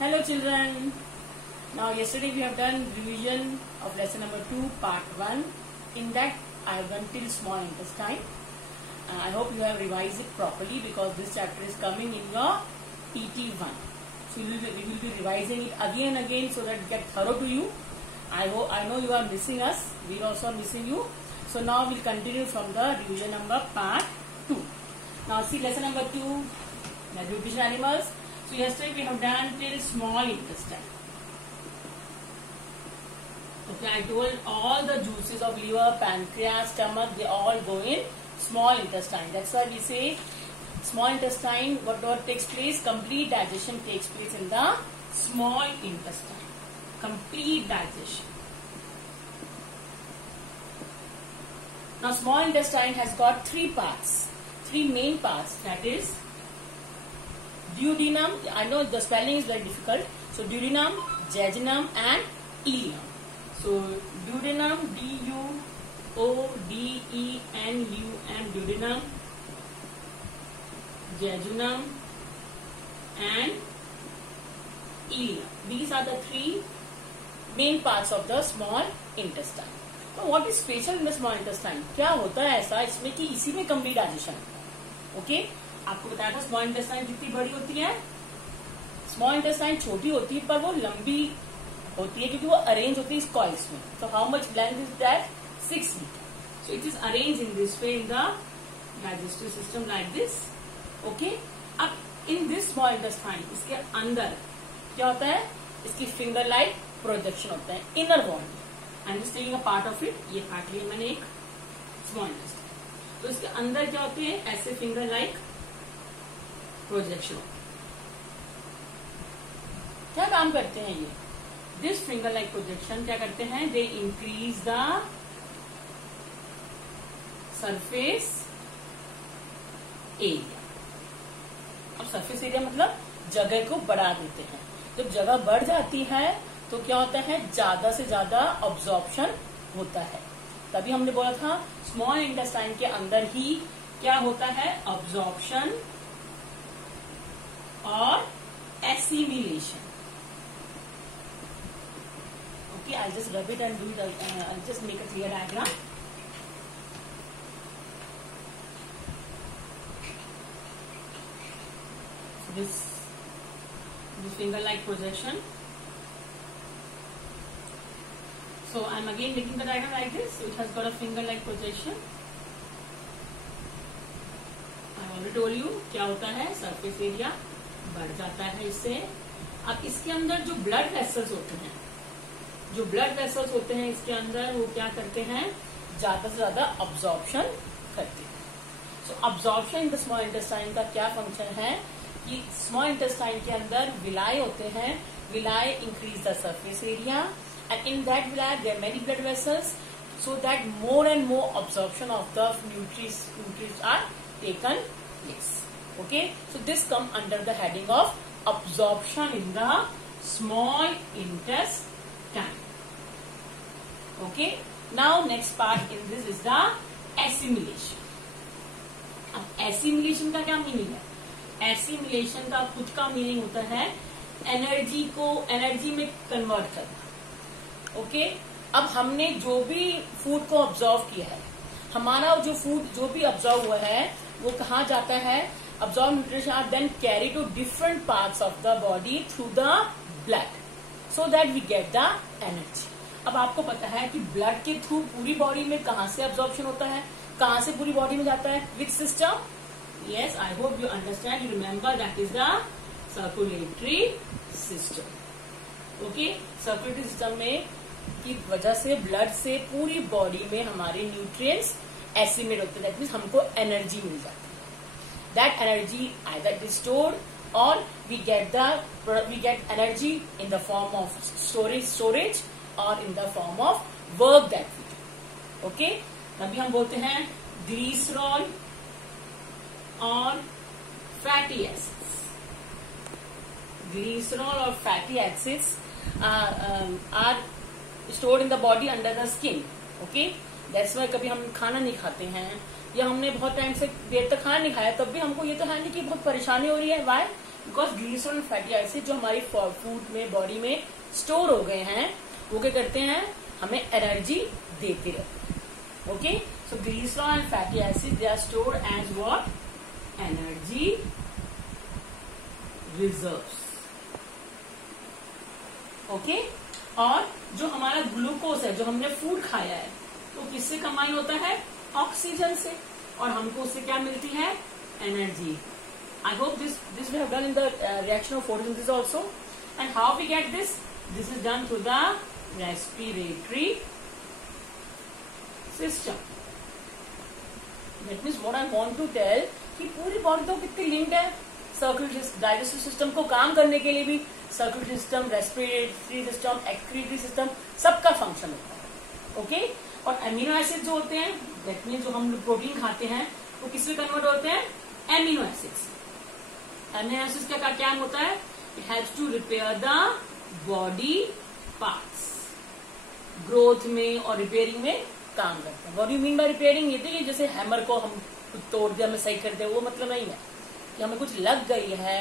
Hello children. Now yesterday we have done revision of lesson number 2 part 1. In that I have done till small intestine. I hope you have revised it properly because this chapter is coming in your PT1. So we will be revising it again and again so that it gets thorough to you. I know you are missing us. We also are missing you. So now we'll continue from the revision number part 2. Now see lesson number 2, the nutrition animals. So yesterday we have done till small intestine. Okay, I told all the juices of liver, pancreas, stomach, they all go in small intestine. That's why we say small intestine, what takes place? Complete digestion takes place in the small intestine. Complete digestion. Now small intestine has got three main parts. That is duodenum. I know the spelling is very difficult. So duodenum, jejunum and ileum. So duodenum, D-U-O-D-E-N-U-M, duodenum, jejunum and ileum. These are the three main parts of the small intestine. So what is special in the small intestine? क्या होता है ऐसा इसमें कि इसी में complete digestion होता है. ओके, आपको बताया था स्मॉल इंटेस्टाइन कितनी बड़ी होती है. स्मॉल इंटेस्टाइन छोटी होती है पर वो लंबी होती है क्योंकि वो अरेंज होती है इस कॉइल्स में. So how much length is that? 6 metre. So it is arrange in this way in the digestive system like this. Okay, अब इन दिस स्मॉल इंटेस्टाइन इसके अंदर क्या होता है? इसकी फिंगर लाइक प्रोजेक्शन होता है inner wall. I am just taking a part of it. ये पार्ट लिया मैंने एक स्मॉल इंटेस्टाइन. तो इसके अंदर क्या होते हैं? ऐसे फिंगर लाइक प्रोजेक्शन. क्या काम करते हैं ये? दिस फिंगर लाइक प्रोजेक्शन क्या करते हैं? They increase the surface area. अब सरफेस एरिया मतलब जगह को बढ़ा देते हैं. जब जगह बढ़ जाती है तो क्या होता है? ज्यादा से ज्यादा ऑब्जॉर्प्शन होता है. तभी हमने बोला था स्मॉल इंटेस्टाइन के अंदर ही क्या होता है? ऑब्जॉर्प्शन और assimilation. Okay, I just rub it and do it. I just make a clear diagram. This finger like projection. So I am again making the diagram like this. So it has got a finger like projection. I already told you क्या होता है? Surface area बढ़ जाता है इससे. अब इसके अंदर जो ब्लड वेसल्स होते हैं इसके अंदर वो क्या करते हैं? ज्यादा से ज्यादा अब्जॉर्प्शन करते हैं. So absorption in the small intestine का क्या फंक्शन है कि स्मॉल इंटेस्टाइन के अंदर विलाई होते हैं. Villi increase the surface area and in that villi there are many blood vessels so that more and more absorption of the nutrients are taken place. Okay, so this come under the heading of absorption in the small intestine. Okay, now next part in this is the assimilation. अब assimilation का क्या meaning है? assimilation का खुद का meaning होता है energy को एनर्जी में कन्वर्ट करना. ओके, अब हमने जो भी फूड को ऑब्जर्व किया है, हमारा जो फूड जो भी ऑब्जर्व हुआ है वो कहाँ जाता है? Observe nutrition are then carry to different parts of the body through the blood so that we get the energy. अब आपको पता है कि ब्लड के थ्रू पूरी बॉडी में कहाँ से ऑब्जॉर्प्शन होता है, कहाँ से पूरी बॉडी में जाता है? Which system? Yes, I hope you understand, you remember that is the circulatory system. Okay, circulatory system में की वजह से ब्लड से पूरी बॉडी में हमारे न्यूट्रिएंट्स एसिमिलेट होते हैं. दैट मीन्स हमको एनर्जी मिल जाती है. That energy either it is stored और we get energy in the form of storage और in the form of work that we do. Okay, तभी हम बोलते हैं ग्लिसरॉल और फैटी एसिड्स. ग्लिसरॉल और fatty acids are stored in the body under the skin. Okay, that's why कभी हम खाना नहीं खाते हैं या हमने बहुत टाइम से देर तक खाना नहीं खाया तब भी हमको ये तो है नहीं कि बहुत परेशानी हो रही है. Why? Because glycerol and fatty acid जो हमारी फूड में बॉडी में स्टोर हो गए हैं वो क्या करते हैं, हमें एनर्जी देते रहते हैं। Okay, so glycerol and fatty acid they are stored as what, energy reserves. Okay, और जो हमारा ग्लूकोज है जो हमने फूड खाया है तो किससे कंबाइन होता है, ऑक्सीजन से, और हमको उससे क्या मिलती है, energy. I hope this we have done in the reaction of photosynthesis also. And how we get this is done through the respiratory system. That means what I want to tell कि पूरी body तो कितनी linked है, circulatory digestive system को काम करने के लिए भी circulatory system, respiratory system, excretory system, सबका फंक्शन होता है। ओके, और अमीनो एसिड जो होते हैं, दैट मीन जो हम प्रोटीन खाते हैं वो किसमें कन्वर्ट होते हैं, एमिनो एसिड्स। एमिनो एसिड्स का क्या होता है, it helps to repair the body parts, growth में और रिपेयरिंग में काम करते हैं। What you mean by repairing, ये देखिए जैसे हैमर को हम कुछ तोड़ दिया, हमें सही कर दे, वो मतलब नहीं है कि हमें कुछ लग गई है,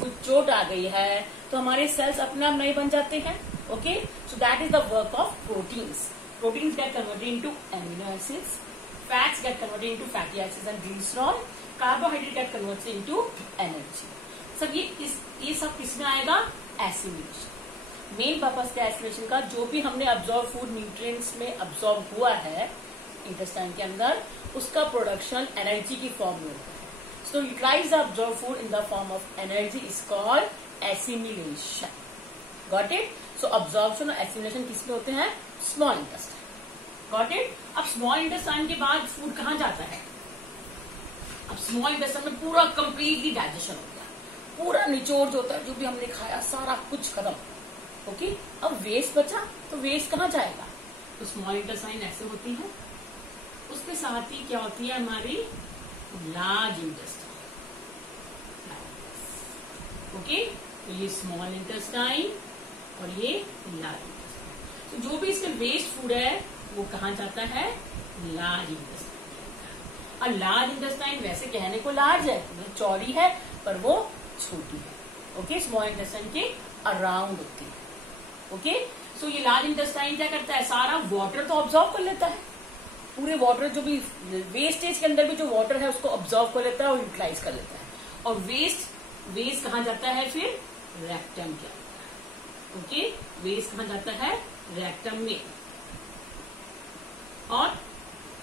कुछ चोट आ गई है तो हमारे सेल्स अपने आप नहीं बन जाते हैं। Okay, so that is the work of proteins. Proteins get converted into amino acids, fats get converted into fatty acids and glycerol, carbohydrate get converted into energy. सब ये सब किसमें आएगा, एसिमिलेशन। मेन पर्पस क्या एसिमिलेशन का, जो भी हमने अब्सॉर्ब फूड न्यूट्रिएंट्स में अब्सॉर्ब हुआ है इंटेस्टाइन के अंदर, उसका प्रोडक्शन एनर्जी की फॉर्म में होता है। So utilize the absorb food in the form of energy is called assimilation. Got it? So absorption और एसिमिलेशन किसमें होते हैं, स्मॉल इंटेस्टाइन। Got it? अब स्मॉल इंटेस्टाइन के बाद फूड कहां जाता है, अब स्मॉल इंटेस्टाइन में पूरा कंप्लीटली डाइजेशन हो गया, पूरा निचोड़ जो होता है, जो भी हमने खाया सारा कुछ खत्म। ओके, अब वेस्ट बचा तो वेस्ट कहां जाएगा, तो स्मॉल इंटेस्टाइन ऐसे होती है, उसके साथ ही क्या होती है हमारी लार्ज इंटेस्टाइन। ओके, तो ये स्मॉल इंटेस्टाइन और ये लार्ज इंटेस्टाइन। तो जो भी इसमें वेस्ट फूड है वो कहां जाता है, लार्ज इंटेस्टाइन। और लार्ज इंटेस्टाइन वैसे कहने को लार्ज है, चौड़ी है पर वो छोटी है। ओके, स्मॉल इंटेस्टाइन के अराउंड होती है। ओके, सो ये लार्ज इंटेस्टाइन क्या करता है, सारा वाटर तो ऑब्जॉर्व कर लेता है, पूरे वाटर जो भी वेस्टेज के अंदर भी जो वाटर है उसको ऑब्जॉर्व कर लेता है और यूटिलाइज कर लेता है। और वेस्ट कहां जाता है, फिर रेक्टम के अंदर। ओके, वेस्ट कहां जाता है, रेक्टम में। और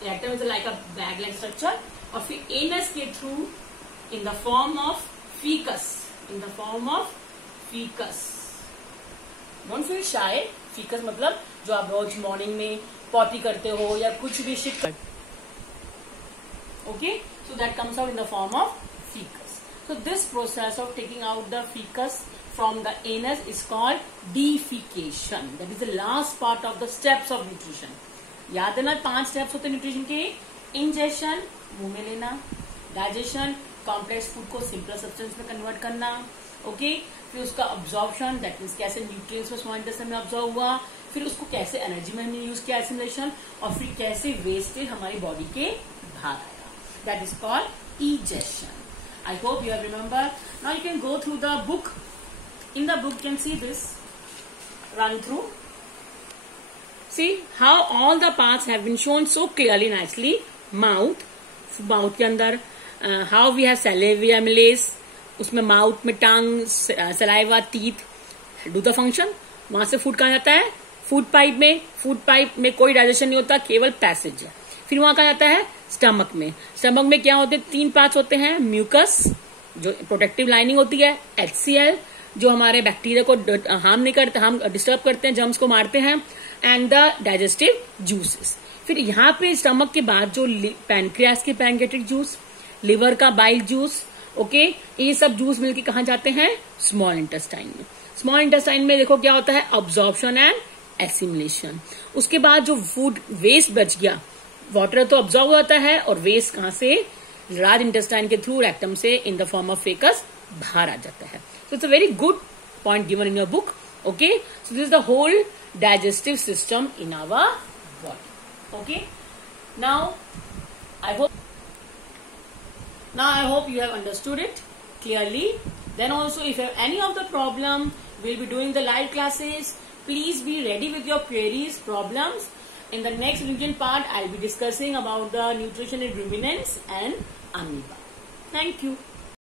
rectum is like a bag like structure, और फिर एनस के through in the form of faeces, don't feel shy. Faeces मतलब जो आप रोज मॉर्निंग में पॉटी करते हो या कुछ भी शिट करते हो। Okay, so that comes out in the form of faeces. So this process of taking out the faeces from the anus is called defecation. That is the last part of the steps of nutrition. याद है ना, 5 steps होते हैं nutrition के, ingestion मुंह में लेना, digestion complex food को सिंपल सब्सटेंस में कन्वर्ट करना, ओके, फिर उसका अब्जॉर्प्शन, दैट मीन्स कैसे न्यूट्रिएंट्स स्मॉल इंटेस्टाइन में अब्जॉर्ब हुआ, फिर उसको कैसे एनर्जी में हमने यूज किया एसिमिलेशन, और फिर कैसे वेस्टेज हमारी बॉडी के बाहर आएगा, that is called egestion. I hope you have remembered. Now you can go through the book. In the book you can see this, run through. See how all the parts have been shown so clearly, nicely. Mouth के अंदर how we have salivary amylase, उसमें mouth में tongue, saliva, teeth do the function. वहां से food कहाँ जाता है, food pipe में कोई डाइजेशन नहीं होता, केवल पैसेज है. फिर वहां कहाँ जाता है, स्टमक में क्या होते हैं, 3 पार्ट्स होते हैं. म्यूकस जो प्रोटेक्टिव लाइनिंग होती है, HCl जो हमारे बैक्टीरिया को हार्म नहीं करते, हम डिस्टर्ब करते हैं, जर्म्स को मारते हैं, एंड द डाइजेस्टिव जूसेस. फिर यहाँ पे स्टमक के बाद जो पैनक्रियास के पैनक्रियाटिक जूस, लिवर का बाइल जूस, ओके, ये सब जूस मिलके कहाँ जाते हैं, स्मॉल इंटेस्टाइन में. स्मॉल इंटेस्टाइन में देखो क्या होता है, अब्जॉर्प्शन एंड एसिमिलेशन. उसके बाद जो फूड वेस्ट बच गया, वाटर तो ऑब्जॉर्व होता है और वेस्ट कहां से, लार्ज इंटेस्टाइन के थ्रू रेक्टम से in the form of faeces बाहर आ जाता है. So it's a very good point given in your book. Okay, so this is the whole digestive system in our body. Okay, now I hope you have understood it clearly. Then also, if you have any of the problem, we'll be doing the live classes. Please be ready with your queries, problems. In the next revision part, I'll be discussing about the nutrition in ruminants and amoeba. Thank you.